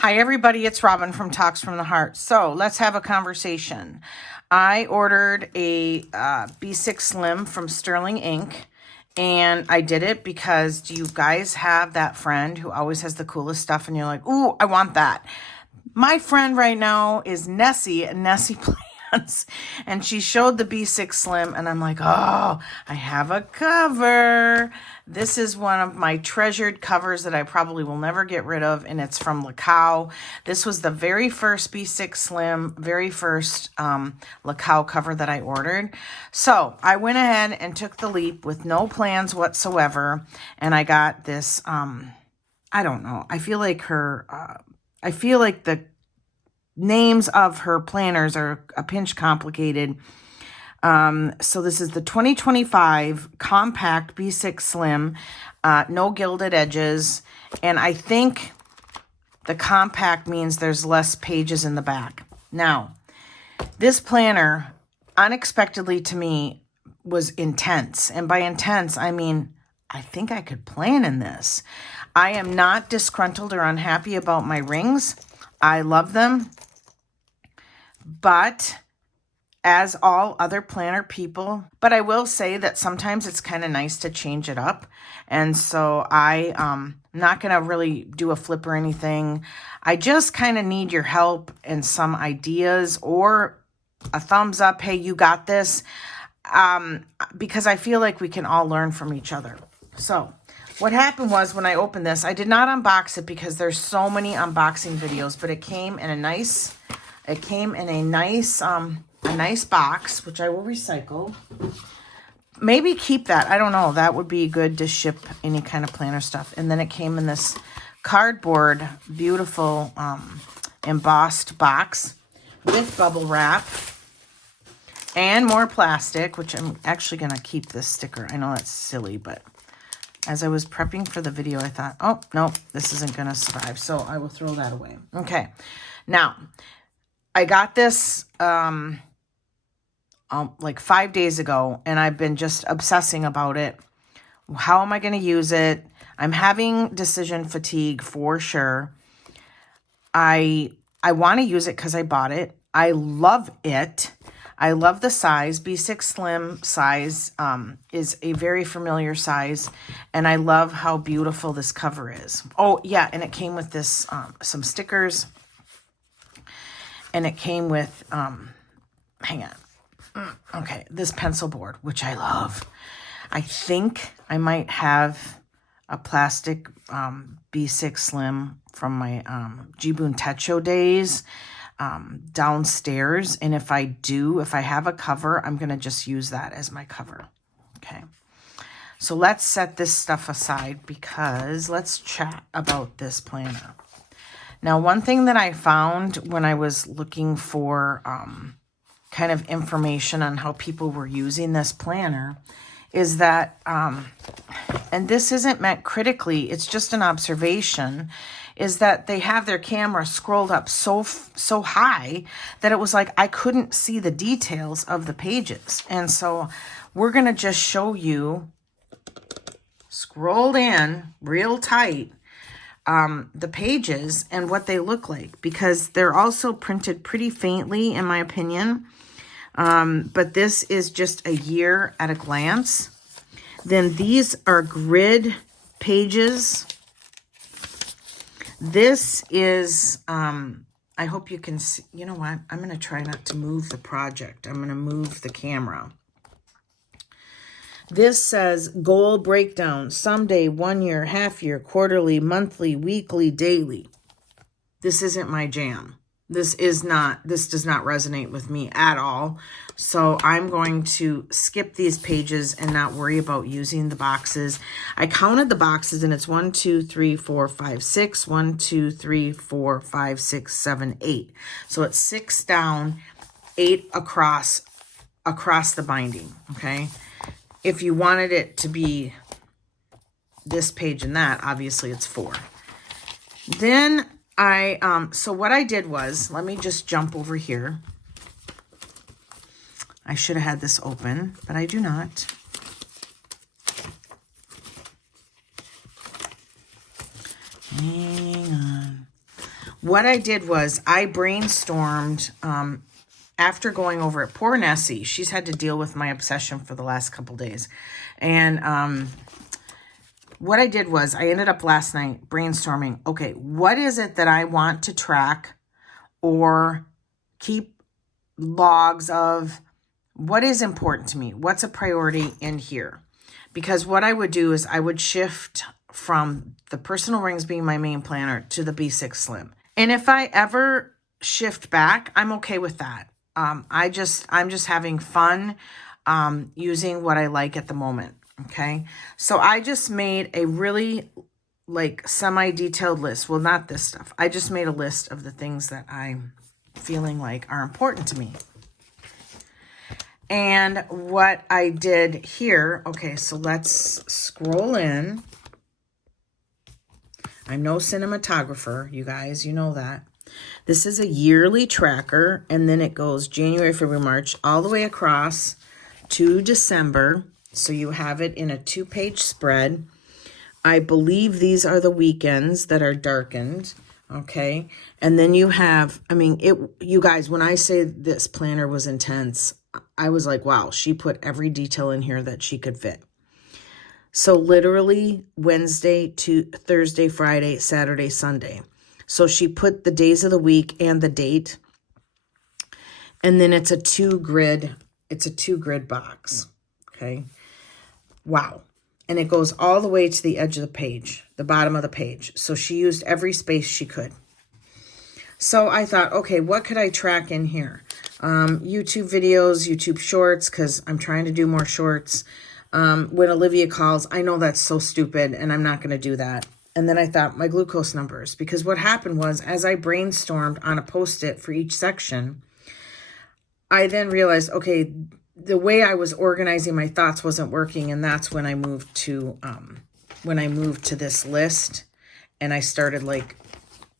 Hi everybody, it's Robin from Talks from the Heart. So let's have a conversation. I ordered a B6 Slim from Sterling Ink. And I did it because do you guys have that friend who always has the coolest stuff and you're like, ooh, I want that. My friend right now is Nessie and Nessie Plants. And she showed the B6 Slim and I'm like, oh, I have a cover. This is one of my treasured covers that I probably will never get rid of, and it's from Lacao. This was the very first B6 Slim, very first Lacao cover that I ordered. So I went ahead and took the leap with no plans whatsoever, and I got this, I don't know, I feel like the names of her planners are a pinch complicated. So this is the 2025 Compact B6 Slim, no gilded edges. And I think the compact means there's less pages in the back. Now, this planner, unexpectedly to me, was intense. And by intense, I mean, I think I could plan in this. I am not disgruntled or unhappy about my rings. I love them. But as all other planner people, but I will say that sometimes it's kind of nice to change it up. And so I'm not going to really do a flip or anything. I just kind of need your help and some ideas or a thumbs up. Hey, you got this. Because I feel like we can all learn from each other. So what happened was when I opened this, I did not unbox it because there's so many unboxing videos, but it came in a nice, a nice box, which I will recycle. Maybe keep that. I don't know. That would be good to ship any kind of planner stuff. And then it came in this cardboard, beautiful embossed box with bubble wrap and more plastic, which I'm actually going to keep this sticker. I know that's silly, but as I was prepping for the video, I thought, oh, no, this isn't going to survive. So I will throw that away. Okay. Now, I got this like 5 days ago, and I've been just obsessing about it. How am I going to use it? I'm having decision fatigue for sure. I want to use it because I bought it. I love it. I love the size. B6 Slim size is a very familiar size, and I love how beautiful this cover is. Oh, yeah, and it came with this, some stickers, and it came with, hang on. Okay, this pencil board, which I love. I think I might have a plastic B6 Slim from my Jibun Techo days downstairs. And if I have a cover, I'm going to just use that as my cover. Okay, so let's set this stuff aside because let's chat about this planner. Now, one thing that I found when I was looking for kind of information on how people were using this planner is that, and this isn't meant critically, it's just an observation, is that they have their camera scrolled up so high that it was like I couldn't see the details of the pages. And so we're going to just show you, scrolled in real tight, the pages and what they look like, because they're also printed pretty faintly, in my opinion. But this is just a year at a glance. Then these are grid pages. This is, I hope you can see, you know what? I'm going to try not to move the project. I'm going to move the camera. This says goal breakdown, someday, 1 year, half year, quarterly, monthly, weekly, daily. This isn't my jam. This does not resonate with me at all. So I'm going to skip these pages and not worry about using the boxes. I counted the boxes and it's 1, 2, 3, 4, 5, 6, 1, 2, 3, 4, 5, 6, 7, 8. So it's 6 down, 8 across the binding. Okay. If you wanted it to be this page and that, obviously it's 4. Then so what I did was, let me just jump over here. I should have had this open, but I do not. Hang on. what I did was I brainstormed, after going over it. Poor Nessie, she's had to deal with my obsession for the last couple days. And what I did was I ended up last night brainstorming, okay, what is it that I want to track or keep logs of? What is important to me? What's a priority in here? Because what I would do is I would shift from the personal rings being my main planner to the B6 Slim. And if I ever shift back, I'm okay with that. I'm just having fun using what I like at the moment. Okay. So I just made a really like semi-detailed list. Well, not this stuff. I just made a list of the things that I'm feeling like are important to me. And what I did here, okay, so let's scroll in. I'm no cinematographer, you guys, you know that. This is a yearly tracker, and then it goes January, February, March, all the way across to December. So you have it in a 2-page spread. I believe these are the weekends that are darkened, okay? And then you have, I mean, you guys, when I say this planner was intense, I was like, wow, she put every detail in here that she could fit. So literally Wednesday to Thursday, Friday, Saturday, Sunday. So she put the days of the week and the date. And then it's a 2-grid box. Okay. Wow. And it goes all the way to the edge of the page, the bottom of the page. So she used every space she could. So I thought, okay, what could I track in here? YouTube videos, YouTube shorts, because I'm trying to do more shorts. When Olivia calls, I know that's so stupid, and I'm not going to do that. And then I thought my glucose numbers, because what happened was, as I brainstormed on a Post-it for each section, I then realized, okay, the way I was organizing my thoughts wasn't working, and that's when I moved to this list, and I started like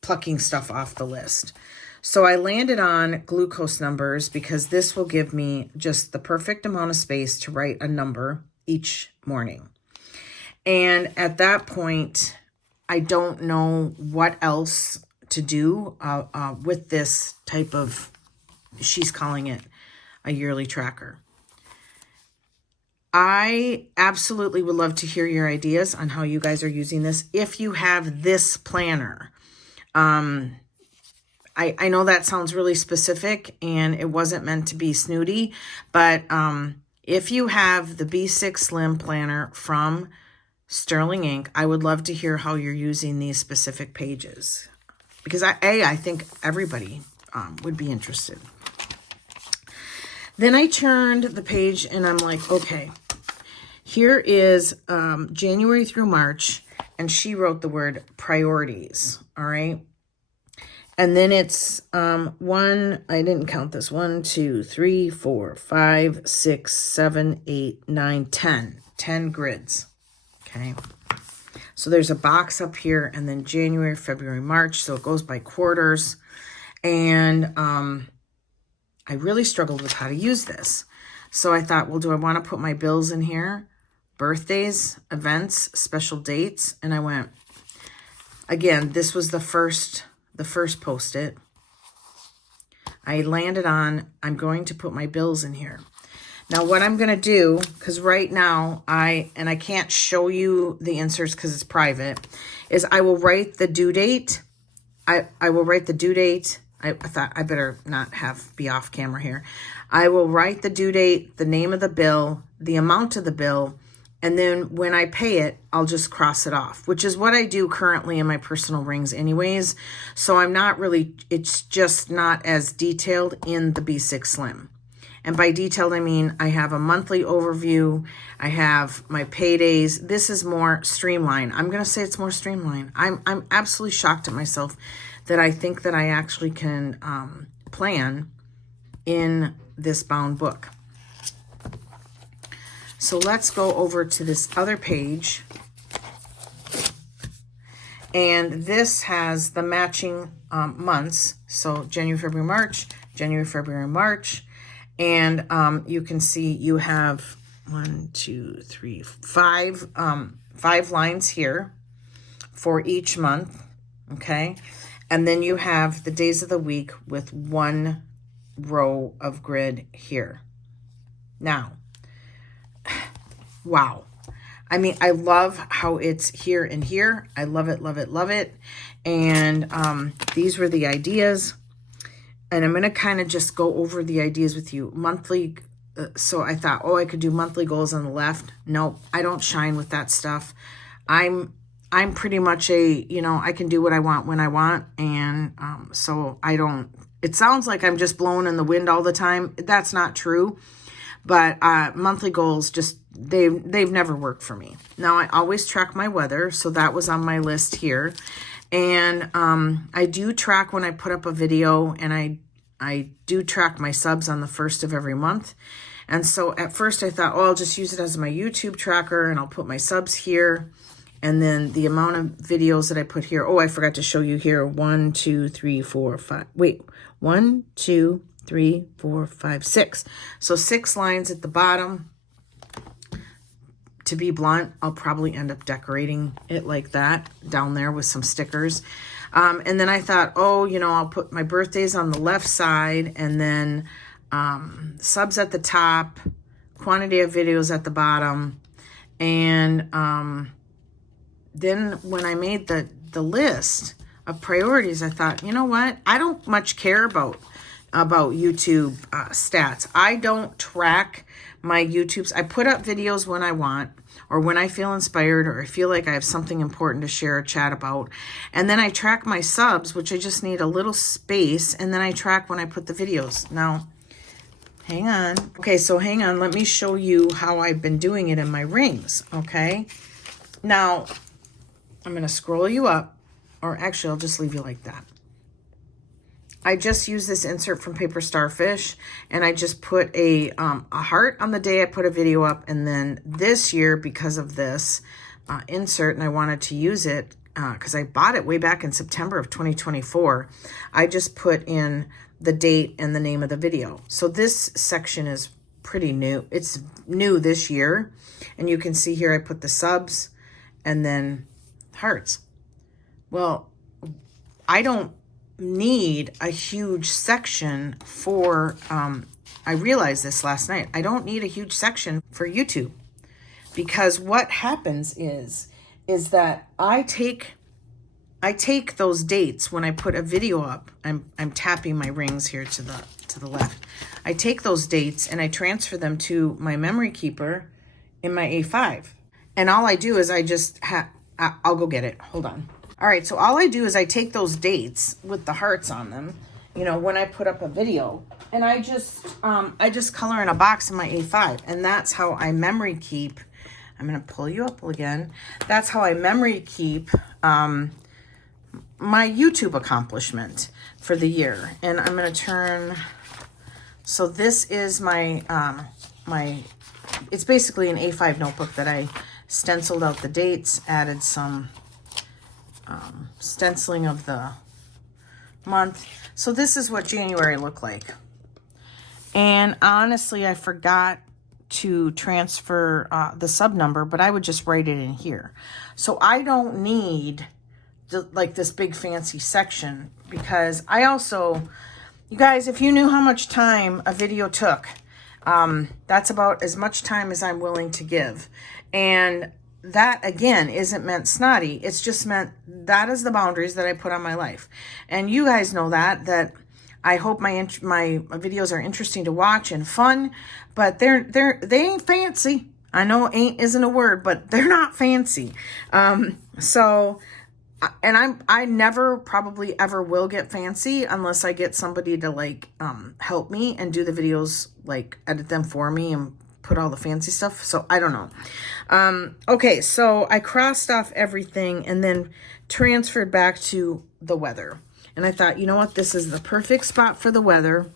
plucking stuff off the list. So I landed on glucose numbers because this will give me just the perfect amount of space to write a number each morning. And at that point, I don't know what else to do with this type of, she's calling it a yearly tracker. I absolutely would love to hear your ideas on how you guys are using this. If you have this planner, I know that sounds really specific and it wasn't meant to be snooty, but if you have the B6 Slim planner from Sterling Ink, I would love to hear how you're using these specific pages, because I think everybody would be interested. Then I turned the page and I'm like, okay, here is January through March, and she wrote the word priorities, all right? And then it's I didn't count this, 1, 2, 3, 4, 5, 6, 7, 8, 9, 10 grids, okay? So there's a box up here, and then January, February, March, so it goes by quarters. And I really struggled with how to use this. So I thought, well, do I want to put my bills in here? Birthdays, events, special dates. And I went, again, this was the first Post-it. I landed on, I'm going to put my bills in here. Now what I'm going to do, because right now I can't show you the inserts because it's private, is I will write the due date. I will write the due date. I thought I better not be off camera here. I will write the due date, the name of the bill, the amount of the bill, and then when I pay it, I'll just cross it off, which is what I do currently in my personal rings anyways. So I'm not really, it's just not as detailed in the B6 Slim. And by detailed, I mean I have a monthly overview. I have my paydays. This is more streamlined. I'm going to say it's more streamlined. I'm absolutely shocked at myself that I think that I actually can plan in this bound book. So let's go over to this other page. And this has the matching months. So January, February, March, January, February, March. And you can see you have 5 lines here for each month. Okay. And then you have the days of the week with one row of grid here. Now, wow. I mean, I love how it's here and here. I love it, love it, love it. And these were the ideas. And I'm going to kind of just go over the ideas with you. Monthly, so I thought, oh, I could do monthly goals on the left. Nope, I don't shine with that stuff. I'm pretty much a, you know, I can do what I want when I want. And so I don't, it sounds like I'm just blowing in the wind all the time. That's not true. But monthly goals, just they've never worked for me. Now, I always track my weather, so that was on my list here. And I do track when I put up a video, and I do track my subs on the 1st of every month. And so at first I thought, oh, I'll just use it as my YouTube tracker, and I'll put my subs here. And then the amount of videos that I put here. Oh, I forgot to show you here. 1, 2, 3, 4, 5. Wait, 1, 2, 3, 4, 5, 6. So 6 lines at the bottom. To be blunt, I'll probably end up decorating it like that down there with some stickers. And then I thought, oh, you know, I'll put my birthdays on the left side, and then subs at the top, quantity of videos at the bottom. And then when I made the list of priorities, I thought, you know what? I don't much care about YouTube stats. I don't track my YouTubes. I put up videos when I want, or when I feel inspired, or I feel like I have something important to share or chat about. And then I track my subs, which I just need a little space, and then I track when I put the videos. Now, hang on. Okay, so hang on. Let me show you how I've been doing it in my rings, okay? Now, I'm going to scroll you up, or actually, I'll just leave you like that. I just used this insert from Paper Starfish, and I just put a heart on the day I put a video up. And then this year, because of this insert, and I wanted to use it because I bought it way back in September of 2024, I just put in the date and the name of the video. So this section is pretty new. It's new this year. And you can see here I put the subs and then hearts. Well, I don't need a huge section for, I realized this last night, I don't need a huge section for YouTube, because what happens is that I take those dates when I put a video up. I'm tapping my rings here to the left. I take those dates and I transfer them to my memory keeper in my A5. And all I do is I just I'll go get it. Hold on. All right, so all I do is I take those dates with the hearts on them, you know, when I put up a video, and I just color in a box in my A5, and that's how I memory keep. I'm gonna pull you up again. That's how I memory keep my YouTube accomplishment for the year. And I'm gonna turn. So this is my it's basically an A5 notebook that I stenciled out the dates, added some stenciling of the month. So this is what January looked like. And honestly, I forgot to transfer the sub number, but I would just write it in here. So I don't need like this big fancy section, because I also, you guys, if you knew how much time a video took, that's about as much time as I'm willing to give. And that, again, isn't meant snotty. It's just meant that is the boundaries that I put on my life. And you guys know that I hope my videos are interesting to watch and fun, but they ain't fancy. I know ain't isn't a word, but they're not fancy. So, and I never probably ever will get fancy unless I get somebody to like help me and do the videos, like edit them for me and put all the fancy stuff. So I don't know. Okay, so I crossed off everything and then transferred back to the weather. And I thought, you know what? This is the perfect spot for the weather.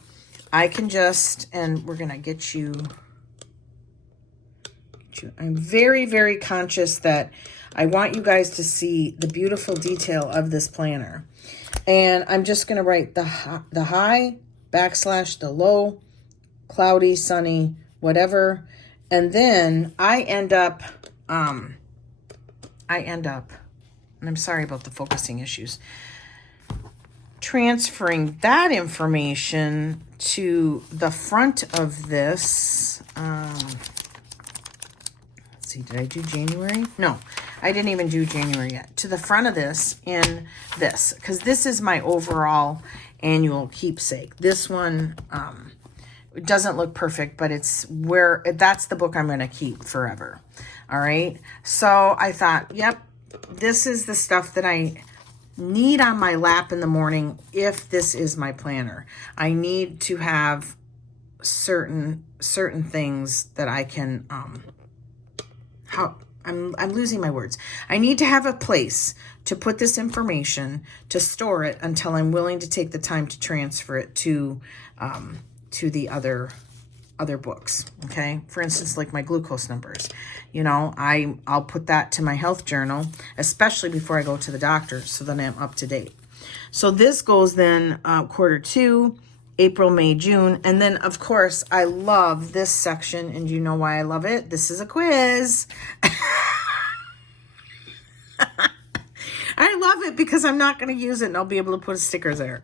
I can just, and we're going to get you. I'm very, very conscious that I want you guys to see the beautiful detail of this planner. And I'm just going to write the high, backslash, the low, cloudy, sunny, whatever. And then I end up, and I'm sorry about the focusing issues. transferring that information to the front of this. Let's see, did I do January? No, I didn't even do January yet. To the front of this in this, because this is my overall annual keepsake. This one, it doesn't look perfect, but it's where, that's the book I'm going to keep forever. All right. So I thought, yep, this is the stuff that I need on my lap in the morning. If this is my planner, I need to have certain things that I can, I'm losing my words. I need to have a place to put this information, to store it until I'm willing to take the time to transfer it to the other books. Okay. For instance, like my glucose numbers, you know, I'll put that to my health journal, especially before I go to the doctor, so that I'm up to date. So this goes then quarter 2, April, May, June. And then of course I love this section, and you know why I love it. This is a quiz. I love it because I'm not going to use it and I'll be able to put stickers there.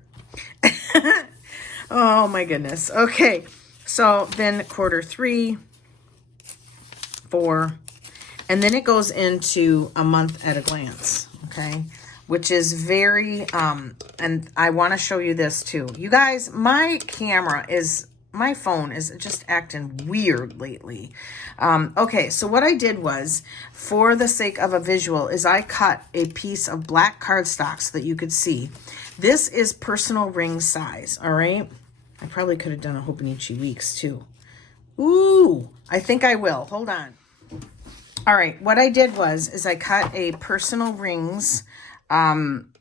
Oh my goodness. Okay. So then quarter 3, 4, and then it goes into a month at a glance. Okay. Which is very, and I want to show you this too. You guys, my phone is just acting weird lately. Okay, so what I did was, for the sake of a visual, is I cut a piece of black cardstock so that you could see. This is personal ring size, all right? I probably could have done a Hobonichi Weeks too. Ooh, I think I will. Hold on. All right, what I did is I cut a personal rings, and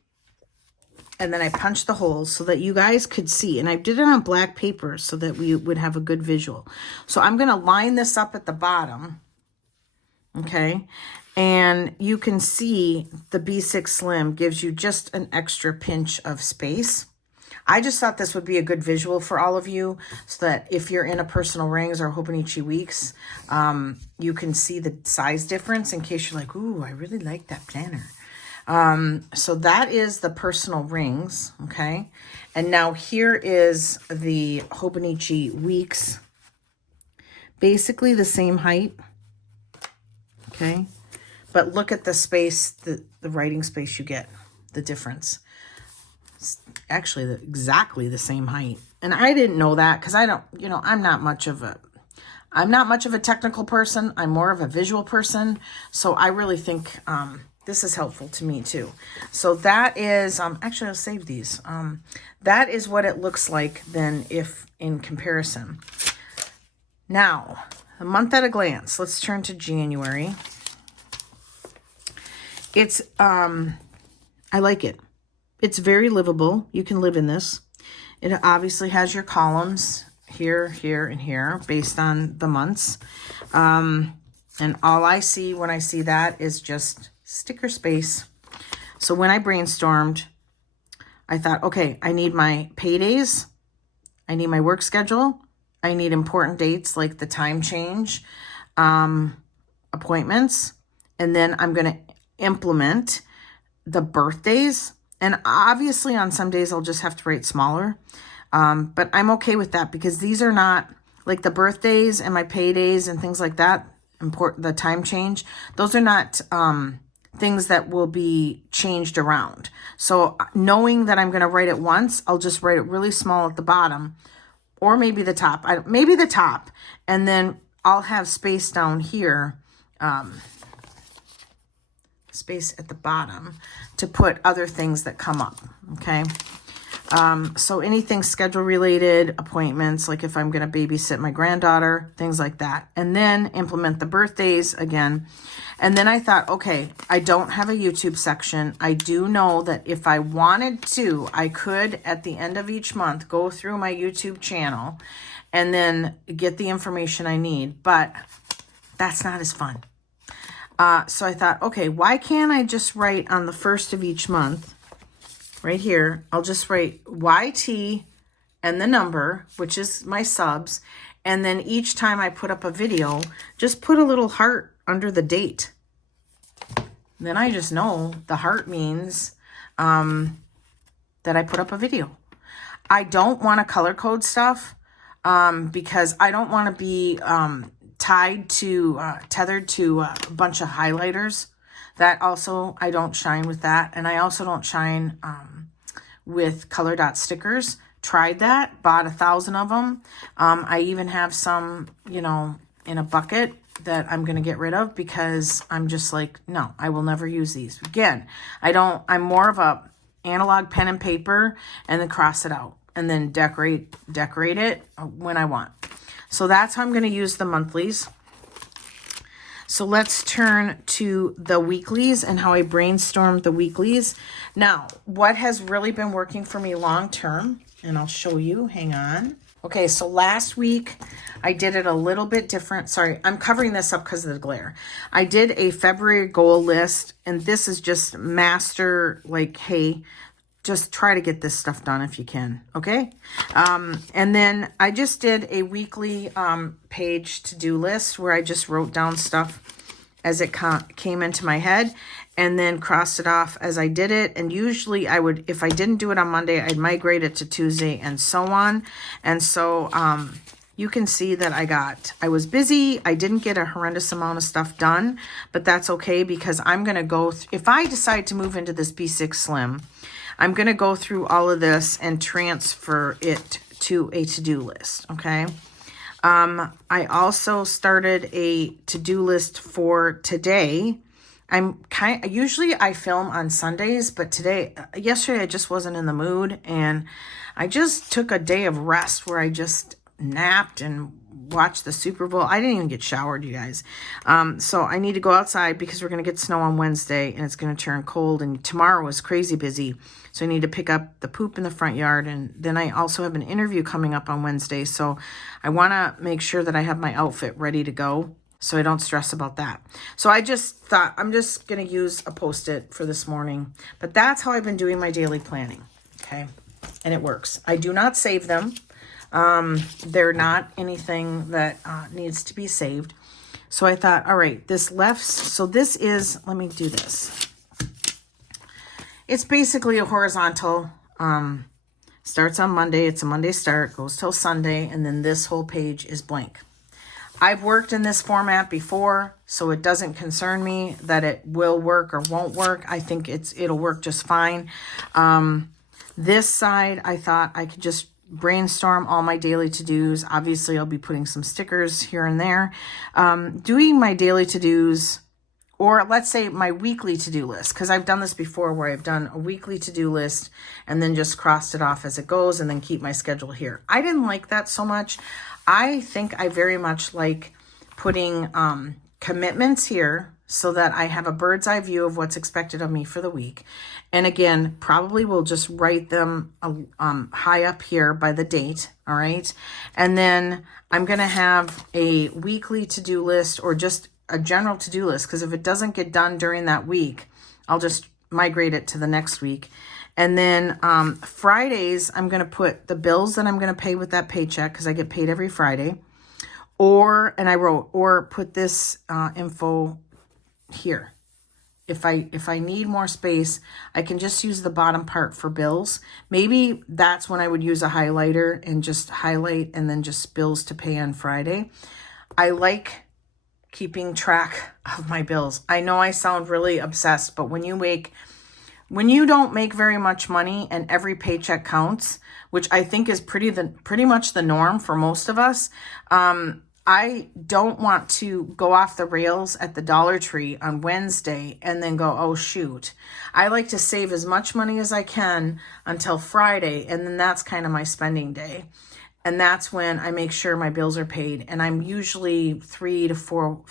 then I punched the holes so that you guys could see. And I did it on black paper so that we would have a good visual. So I'm going to line this up at the bottom. Okay. And you can see the B6 Slim gives you just an extra pinch of space. I just thought this would be a good visual for all of you, so that if you're in a personal rings or Hobonichi Weeks, you can see the size difference in case you're like, ooh, I really like that planner. So that is the personal rings. Okay. And now here is the Hobonichi Weeks, basically the same height. Okay. But look at the space, the writing space you get, the difference. It's actually exactly the same height. And I didn't know that because I don't, you know, I'm not much of a technical person. I'm more of a visual person. So I really think, this is helpful to me too. So that is, actually I'll save these. That is what it looks like then if in comparison. Now, a month at a glance. Let's turn to January. It's, I like it. It's very livable. You can live in this. It obviously has your columns here, here, and here based on the months. And all I see when I see that is just sticker space. So when I brainstormed, I thought, okay, I need my paydays. I need my work schedule. I need important dates like the time change, appointments. And then I'm going to implement the birthdays. And obviously on some days I'll just have to write smaller. But I'm okay with that because these are not like the birthdays and my paydays and things like that. The time change. Those are not, things that will be changed around. So knowing that I'm going to write it once, I'll just write it really small at the bottom, or maybe the top, maybe the top. And then I'll have space down here, space at the bottom to put other things that come up. Okay. So anything schedule related, appointments, like if I'm going to babysit my granddaughter, things like that. And then implement the birthdays again. And then I thought, okay, I don't have a YouTube section. I do know that if I wanted to, I could at the end of each month go through my YouTube channel and then get the information I need, but that's not as fun. So I thought, okay, why can't I just write on the first of each month? Right here, I'll just write YT and the number, which is my subs. And then each time I put up a video, just put a little heart under the date. Then I just know the heart means that that I put up a video. I don't want to color code stuff because I don't want to be tethered to a bunch of highlighters. That also, I don't shine with that. And I also don't shine with color dot stickers. Tried that, bought 1,000 of them. I even have some, you know, in a bucket that I'm going to get rid of because I'm just like, no, I will never use these. Again, I'm more of a analog pen and paper and then cross it out and then decorate it when I want. So that's how I'm going to use the monthlies. So let's turn to the weeklies and how I brainstormed the weeklies. Now, what has really been working for me long term, and I'll show you, hang on. Okay, so last week I did it a little bit different. Sorry, I'm covering this up because of the glare. I did a February goal list, and this is just master, like, hey, just try to get this stuff done if you can, okay? And then I just did a weekly page to-do list where I just wrote down stuff as it came into my head and then crossed it off as I did it. And usually I would, if I didn't do it on Monday, I'd migrate it to Tuesday and so on. And so you can see that I was busy. I didn't get a horrendous amount of stuff done, but that's okay because I'm going to go, if I decide to move into this B6 Slim, I'm going to go through all of this and transfer it to a to-do list, okay? I also started a to-do list for today. Usually I film on Sundays, but yesterday I just wasn't in the mood, and I just took a day of rest where I just napped and watched the Super Bowl. I didn't even get showered, you guys. So I need to go outside because we're going to get snow on Wednesday and it's going to turn cold, and tomorrow was crazy busy. So I need to pick up the poop in the front yard, and then I also have an interview coming up on Wednesday. So I want to make sure that I have my outfit ready to go so I don't stress about that. So I just thought I'm just going to use a Post-it for this morning. But that's how I've been doing my daily planning, okay? And it works. I do not save them. They're not anything that needs to be saved. So I thought, all right, this is, let me do this. It's basically a horizontal, starts on Monday. It's a Monday start, goes till Sunday, and then this whole page is blank. I've worked in this format before, so it doesn't concern me that it will work or won't work. I think it'll work just fine. This side, I thought I could just brainstorm all my daily to-dos. Obviously, I'll be putting some stickers here and there. Doing my daily to-dos, or let's say my weekly to-do list, because I've done this before where I've done a weekly to-do list and then just crossed it off as it goes and then keep my schedule here. I didn't like that so much. I think I very much like putting commitments here so that I have a bird's eye view of what's expected of me for the week. And again, probably we'll just write them high up here by the date, all right? And then I'm going to have a weekly to-do list or just a general to-do list, because if it doesn't get done during that week, I'll just migrate it to the next week. And then Fridays, I'm going to put the bills that I'm going to pay with that paycheck, because I get paid every Friday. Or put this info here. If I need more space, I can just use the bottom part for bills. Maybe that's when I would use a highlighter and just highlight and then just bills to pay on Friday. I like keeping track of my bills. I know I sound really obsessed, but when you don't make very much money and every paycheck counts, which I think is pretty much the norm for most of us, I don't want to go off the rails at the Dollar Tree on Wednesday and then go, oh shoot. I like to save as much money as I can until Friday, and then that's kind of my spending day. And that's when I make sure my bills are paid. And I'm usually 3 to 4,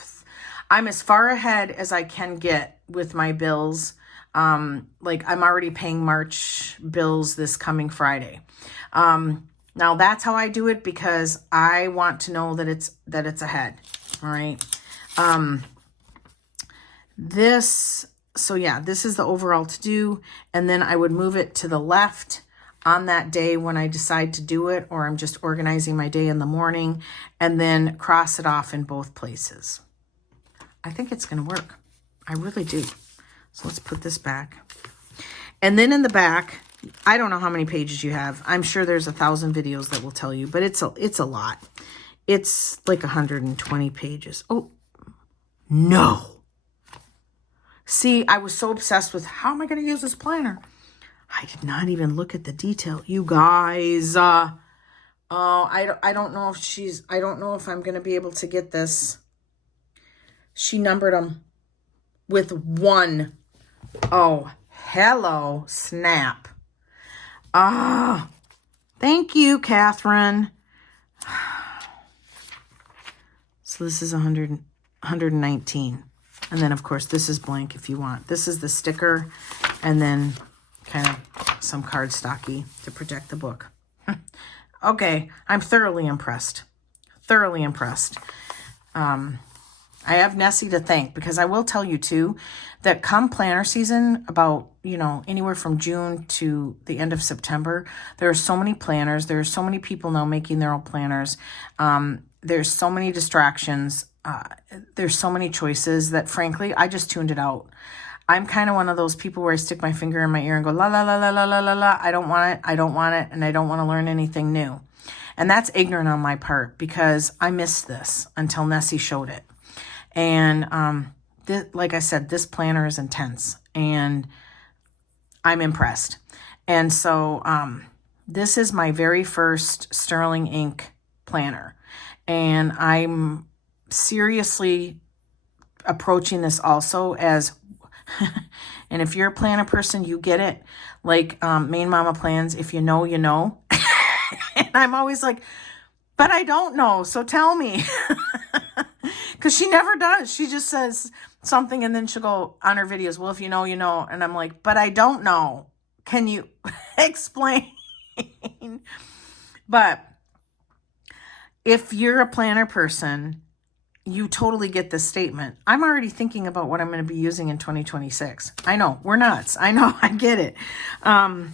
I'm as far ahead as I can get with my bills. Like I'm already paying March bills this coming Friday. Now that's how I do it because I want to know that it's ahead. All right. This is the overall to do. And then I would move it to the left on that day when I decide to do it, or I'm just organizing my day in the morning, and then cross it off in both places. I think it's going to work. I really do. So let's put this back. And then in the back, I don't know how many pages you have. I'm sure there's 1,000 videos that will tell you, but it's a lot. It's like 120 pages. Oh, no. See, I was so obsessed with how am I going to use this planner? I did not even look at the detail. You guys, oh, I don't know if I don't know if I'm going to be able to get this. She numbered them with 1. Oh, hello, snap. Ah, thank you, Catherine. So this is 119. And then, of course, this is blank if you want. This is the sticker, and then kind of some cardstocky to protect the book. Okay, I'm thoroughly impressed. Thoroughly impressed. I have Nessie to thank, because I will tell you, too, that come planner season, about, anywhere from June to the end of September, there are so many planners. There are so many people now making their own planners. There's so many distractions. There's so many choices that, frankly, I just tuned it out. I'm kind of one of those people where I stick my finger in my ear and go, la, la, la, la, la, la, la, la. I don't want it. I don't want it. And I don't want to learn anything new. And that's ignorant on my part, because I missed this until Nessie showed it. And like I said, this planner is intense, and I'm impressed. And so this is my very first Sterling ink planner. And I'm seriously approaching this also as, and if you're a planner person, you get it. Like Maine Mama plans, if you know, you know. And I'm always like, but I don't know, so tell me. Because she never does. She just says something, and then she'll go on her videos, well, if you know, you know. And I'm like, but I don't know. Can you explain? But if you're a planner person, you totally get this statement. I'm already thinking about what I'm going to be using in 2026. I know, we're nuts. I know, I get it.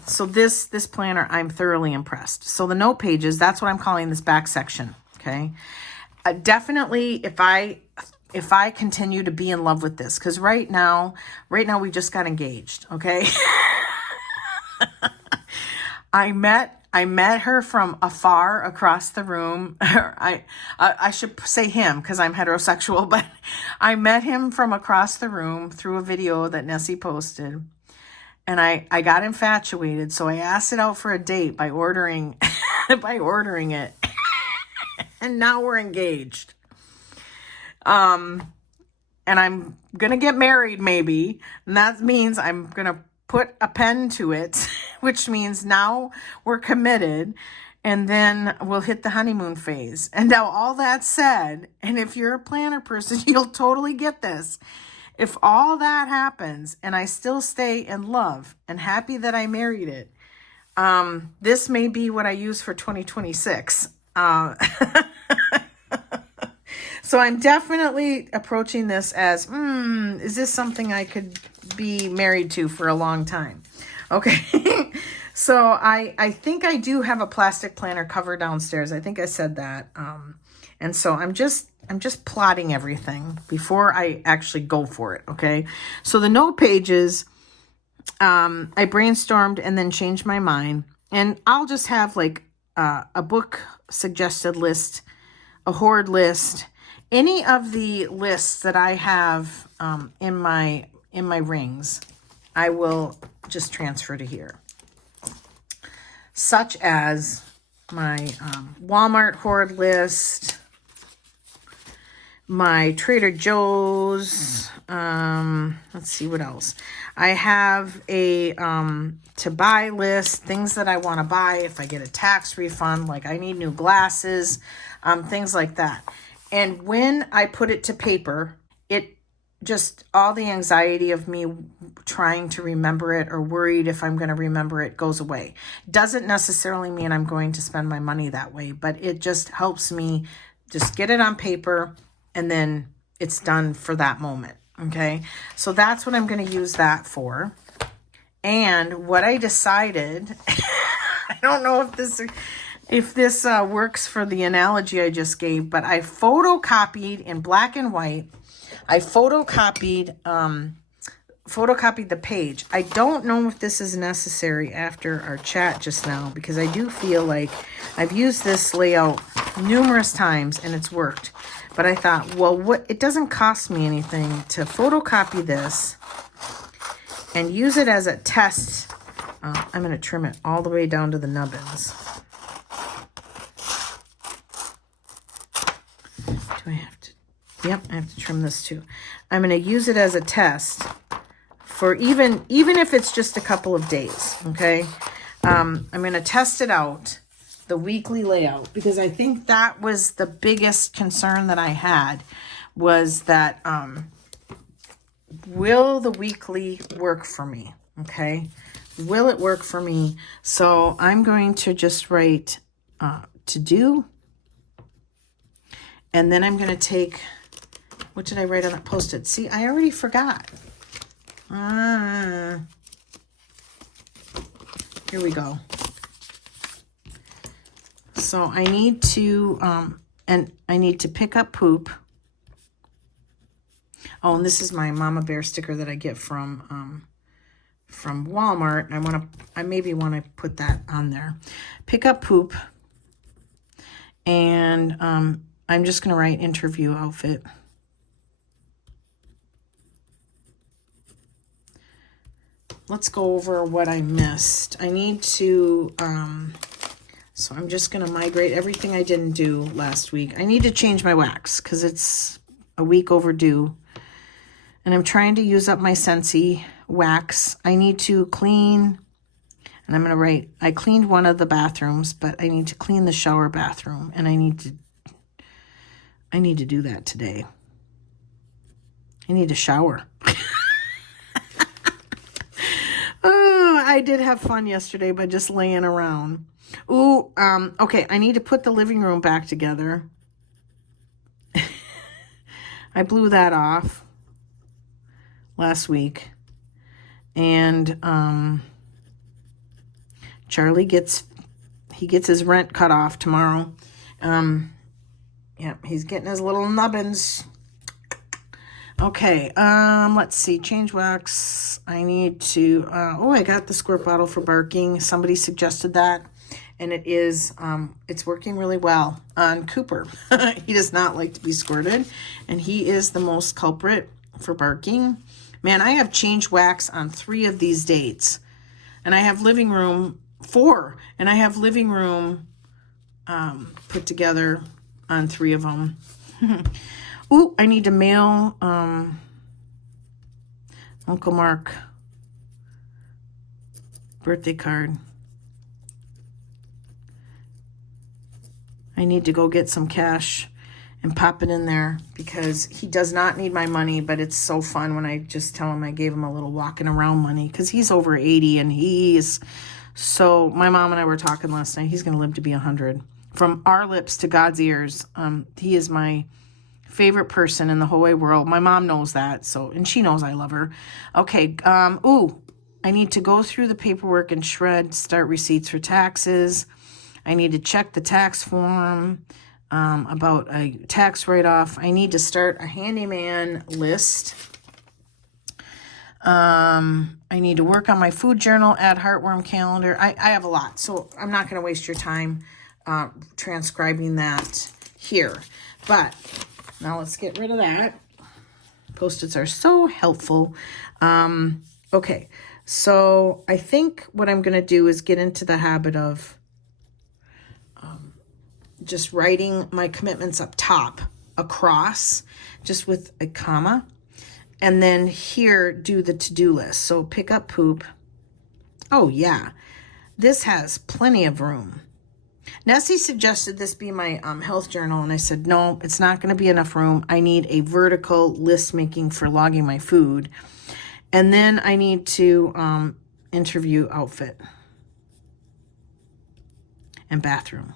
So this planner, I'm thoroughly impressed. So the note pages, that's what I'm calling this back section, okay? Definitely, if I continue to be in love with this, because right now we just got engaged, okay? I met her from afar across the room. I should say him, because I'm heterosexual, but I met him from across the room through a video that Nessie posted. And I got infatuated, so I asked it out for a date by ordering it. And now we're engaged. And I'm gonna get married maybe, and that means I'm gonna put a pen to it, which means now we're committed, and then we'll hit the honeymoon phase. And now all that said, and if you're a planner person, you'll totally get this. If all that happens and I still stay in love and happy that I married it, this may be what I use for 2026. So I'm definitely approaching this as, is this something I could be married to for a long time? Okay. So I think I do have a plastic planner cover downstairs. I think I said that. And so I'm just plotting everything before I actually go for it. Okay. So the note pages, I brainstormed and then changed my mind, and I'll just have like a book suggested list, a hoard list, any of the lists that I have in my rings, I will just transfer to here. Such as my Walmart hoard list, my Trader Joe's, let's see what else. I have a to buy list, things that I want to buy if I get a tax refund, like I need new glasses, things like that. And when I put it to paper, it just, all the anxiety of me trying to remember it or worried if I'm going to remember it goes away. Doesn't necessarily mean I'm going to spend my money that way, but it just helps me just get it on paper, and then it's done for that moment. Okay. So that's what I'm going to use that for. And what I decided, I don't know if this works for the analogy I just gave, but I photocopied in black and white. I photocopied photocopied the page. I don't know if this is necessary after our chat just now, because I do feel like I've used this layout numerous times and it's worked. But I thought, well, it doesn't cost me anything to photocopy this and use it as a test. I'm going to trim it all the way down to the nubbins. Do I have to? Yep, I have to trim this too. I'm going to use it as a test for even if it's just a couple of days, okay? I'm going to test it out, the weekly layout, because I think that was the biggest concern that I had, was that will the weekly work for me, okay? Will it work for me? So I'm going to just write to do, and then I'm going to take, what did I write on that Post-it? See, I already forgot. Here we go. So I need to, and I need to pick up poop. Oh, and this is my Mama Bear sticker that I get from Walmart. I maybe want to put that on there. Pick up poop. And I'm just going to write interview outfit. Let's go over what I missed. I need to, so I'm just going to migrate everything I didn't do last week. I need to change my wax because it's a week overdue. And I'm trying to use up my Scentsy wax. I need to clean, and I'm going to write, I cleaned one of the bathrooms, but I need to clean the shower bathroom, and I need to do that today. I need to shower. Oh, I did have fun yesterday by just laying around. Ooh, okay, I need to put the living room back together. I blew that off last week. And Charlie gets his rent cut off tomorrow. Yeah, he's getting his little nubbins. Okay, let's see, change wax. I need to, I got the squirt bottle for barking. Somebody suggested that, and it is, it's working really well on Cooper. He does not like to be squirted, and he is the most culprit for barking. Man, I have changed wax on 3 of these dates, and I have living room 4, and I have living room put together on 3 of them. Ooh, I need to mail Uncle Mark birthday card. I need to go get some cash and pop it in there because he does not need my money, but it's so fun when I just tell him I gave him a little walking around money because he's over 80 and he's so, my mom and I were talking last night, he's going to live to be 100. From our lips to God's ears, he is my favorite person in the whole wide world. My mom knows that, so, and she knows I love her. Okay, I need to go through the paperwork and start receipts for taxes. I need to check the tax form about a tax write-off. I need to start a handyman list. I need to work on my food journal, add heartworm calendar. I have a lot, so I'm not going to waste your time transcribing that here. But now let's get rid of that. Post-its are so helpful. Okay, so I think what I'm going to do is get into the habit of just writing my commitments up top across, just with a comma. And then here, do the to-do list. So pick up poop. Oh, yeah. This has plenty of room. Nessie suggested this be my health journal, and I said, no, it's not going to be enough room. I need a vertical list making for logging my food. And then I need to interview outfit and bathroom.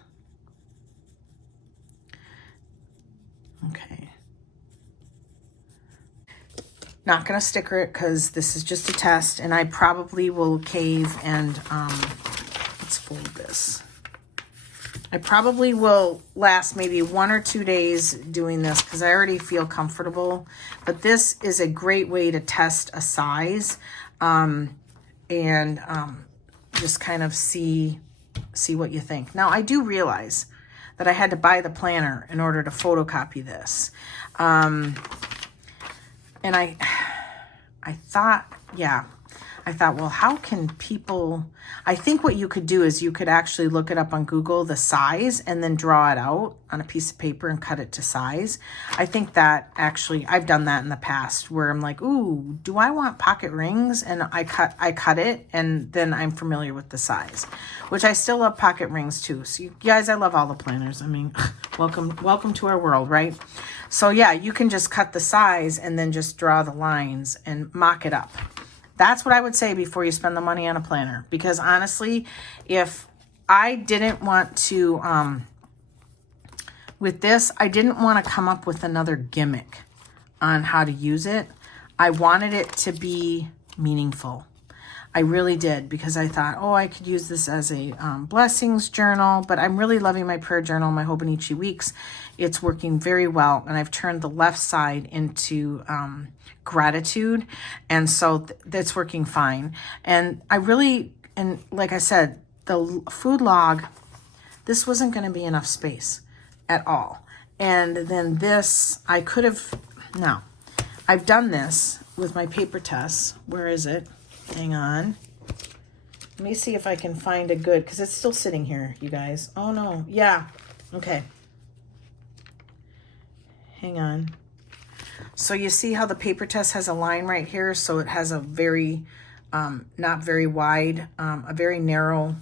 Okay. Not going to sticker it because this is just a test, and I probably will cave and let's fold this. I probably will last maybe 1 or 2 days doing this because I already feel comfortable. But this is a great way to test a size and just kind of see what you think. Now, I do realize that I had to buy the planner in order to photocopy this. And I thought, well, how can people, I think what you could do is you could actually look it up on Google, the size, and then draw it out on a piece of paper and cut it to size. I think that actually, I've done that in the past where I'm like, ooh, do I want pocket rings? And I cut it, and then I'm familiar with the size, which I still love pocket rings too. So you guys, I love all the planners. I mean, welcome to our world, right? So yeah, you can just cut the size and then just draw the lines and mock it up. That's what I would say before you spend the money on a planner. Because honestly, if I didn't want to, with this, I didn't want to come up with another gimmick on how to use it. I wanted it to be meaningful. I really did, because I thought, oh, I could use this as a blessings journal, but I'm really loving my prayer journal, my Hobonichi Weeks. It's working very well, and I've turned the left side into gratitude, and so that's working fine. And I really, and like I said, the food log, this wasn't going to be enough space at all. And then this, I could have, now, I've done this with my paper tests. Where is it? Hang on. Let me see if I can find a good, because it's still sitting here, you guys. Oh no, yeah, okay. Hang on. So you see how the paper test has a line right here? So it has a very, not very wide, a very narrow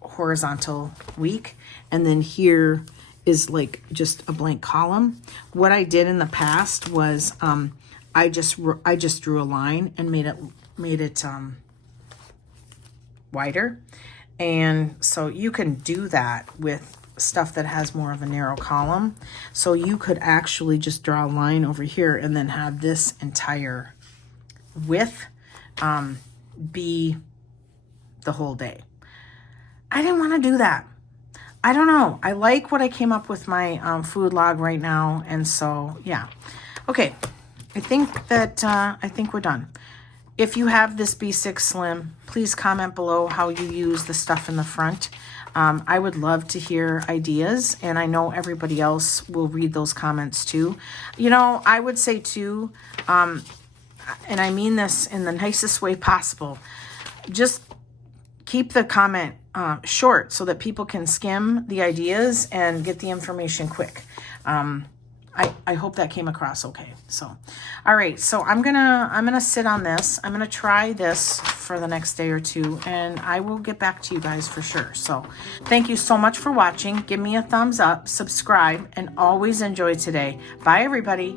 horizontal week. And then here is like just a blank column. What I did in the past was I just drew a line and made it wider. And so you can do that with stuff that has more of a narrow column. So you could actually just draw a line over here and then have this entire width be the whole day. I didn't want to do that. I don't know. I like what I came up with my food log right now. And so, yeah. Okay. I think we're done. If you have this B6 Slim, please comment below how you use the stuff in the front. I would love to hear ideas, and I know everybody else will read those comments too. You know, I would say too, and I mean this in the nicest way possible, just keep the comment short so that people can skim the ideas and get the information quick. I hope that came across okay. So, all right. So I'm gonna sit on this. I'm gonna try this for the next day or two, and I will get back to you guys for sure. So, thank you so much for watching. Give me a thumbs up, subscribe, and always enjoy today. Bye, everybody.